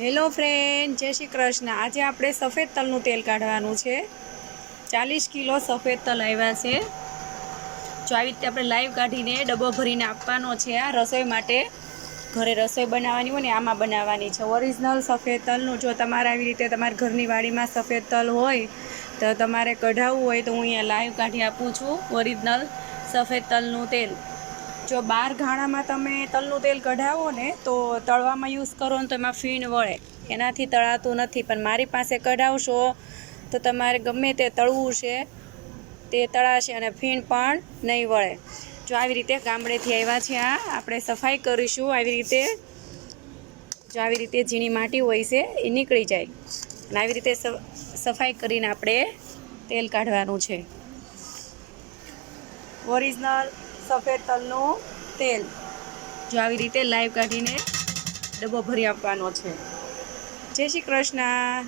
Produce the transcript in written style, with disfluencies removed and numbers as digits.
Hello friend, જય શ્રી કૃષ્ણ। આજે આપણે સફેદ તલનું તેલ કાઢવાનું છે। 40 કિલો સફેદ તલ આવ્યા છે। જો આવી રીતે આપણે લાઈવ કાઢીને ડબ્બો ભરીને આપવાનો છે। આ રસોઈ માટે ઘરે રસોઈ બનાવવાની હોય ને આમાં બનાવવાની છે। ઓરિજિનલ સફેદ તલનું જો તમારે આવી રીતે તમારા ઘરની વાડીમાં સફેદ તલ હોય તો તમારે કઢાવવું હોય તો હું અહીંયા લાઈવ કાઢી આપું છું ઓરિજિનલ સફેદ તલનું તેલ। જો 12 ઘાણામાં તમે તલનું તેલ કઢાવો ને તો તળવામાં યુઝ કરો ને તો એમાં ફીણ વળે, એનાથી તળાતું નથી। પણ મારી પાસે કઢાવશો તો તમારે ગમે તે તળવું છે તે તળાશે અને ફીણ પણ નહીં વળે। જો આવી રીતે ગામડેથી આવ્યા છે, આ આપણે સફાઈ કરીશું આવી રીતે। જો આવી રીતે ઝીણી માટી હોય છે એ નીકળી જાય અને આવી રીતે સફાઈ કરીને આપણે તેલ કાઢવાનું છે। ઓરિજિનલ સફેદ તલનું તેલ જો આવી રીતે લાઈવ કાઢીને ડબ્બો ભરી આપવાનો છે। જય શ્રી કૃષ્ણ।